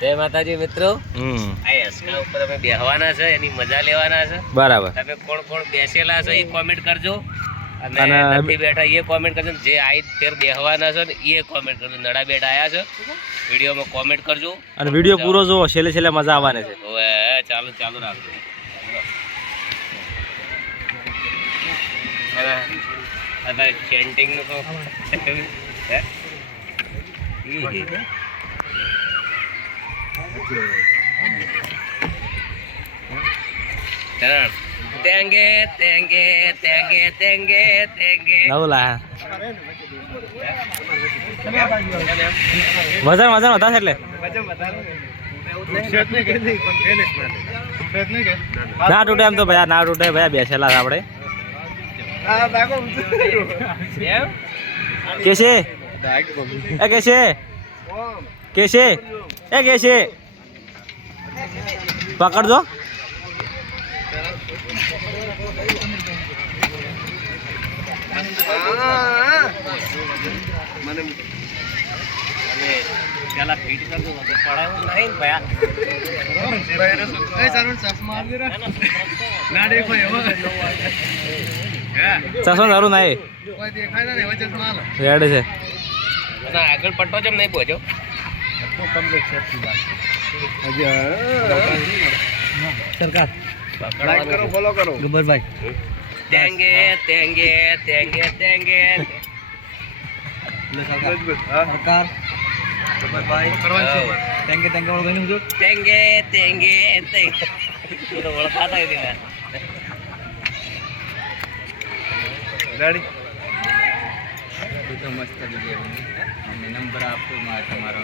જય માતાજી મિત્રો. આ હેસકા ઉપર અમે બેહવાના છે, એની મજા લેવાના છે. બરાબર. તમે કોણ કોણ બેસેલા છો એ કોમેન્ટ કરજો, અને નથી બેઠા એ કોમેન્ટ કરજો. જે આઈ ફેર બેહવાના છે ને એ કોમેન્ટ કરજો. નડા બેઠા આયા છે, વિડીયોમાં કોમેન્ટ કરજો અને વિડીયો પૂરો જોવો, છેલ્લે છેલ્લે મજા આવવાની છે. હવે ચાલુ ચાલુ રાખજો. હવે ચેન્ટિંગ નું તો તેંગે તેંગે તેંગે તેંગે તેંગે નવલા વજન વજન વધારે એટલે ના તૂટે એમ તો ભયા, ના તૂટે ભયા, બેસેલા આપણે કેસે એ કેસે કેસે એ કેસે પકડજો. મને પેલા ફીટ કરજો તો પડાવ નહીં ભયા. ચશ્મા સારું ના રેડ છે. આગળ પટ્ટો જેમ નહીં પહોંચ્યો. સરકાર લાઈક કરો, ફોલો કરો. ગબ્બરભાઈ તેંગે તેંગે તેંગે તેંગે સરકાર ગબ્બરભાઈ ટેંગે ટેંગે વાળો ગયું છું. તેંગે તેંગે તેંગે તો ઓળખાતા નથી. ગાડી તો મસ્ત નંબર આપો તમારો.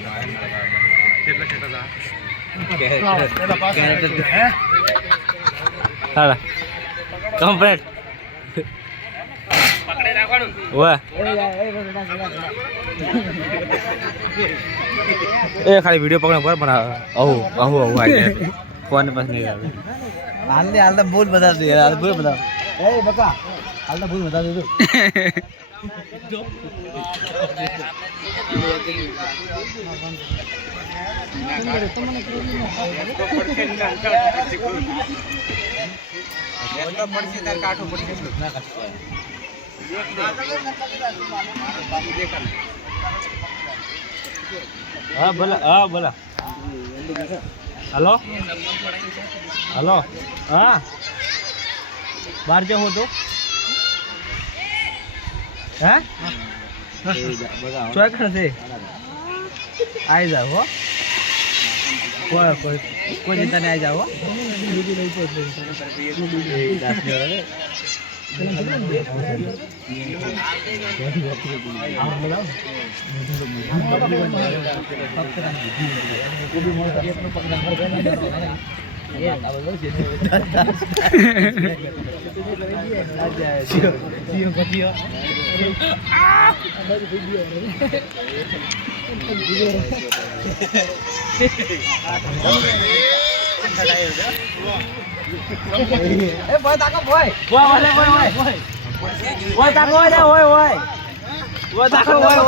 હા કમ્પ્લીટ પકડે રાખવાનું. વાહ એ ખાલી વિડીયો પકડો પર પણ આવું આવું આવું આવી જાય ફોન પાસ નહીં આવે. હાલ તો ભૂલ બતા દે, હાલ ભૂલ બતા એ બકા, હાલ તો ભૂલ બતા દે તું. હા બોલા, હા બોલા. હલો હલો, હા બહાર જો હું તો હે ચોખણ છે, આવી જાવ હો. કોઈ ચિંતા નહીં, આવી જાવ હો. boy tako boy wale boy boy tako ada boy tako boy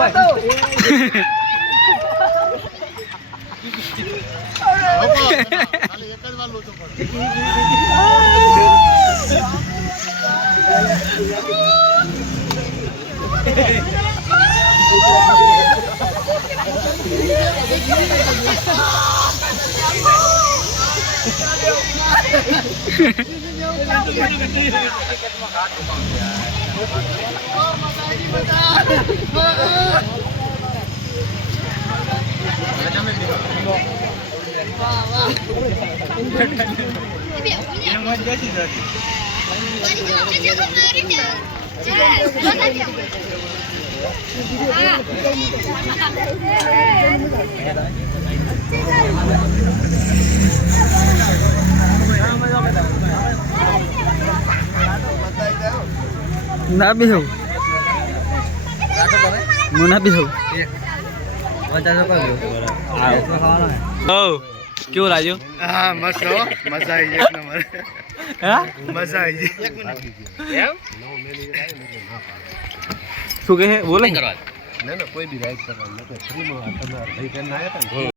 ના બી હું ના બી હું કેવું રાજુ? હા મસ્ત હો, મજા આવી જાય એક નંબર. હા મજા આવી જાય. શું કહે બોલે? કરવા ના કોઈ બી રાઈડ કરવાનું ફ્રીમાં તમારા ભાઈ કરીને આવ્યા હતા ને.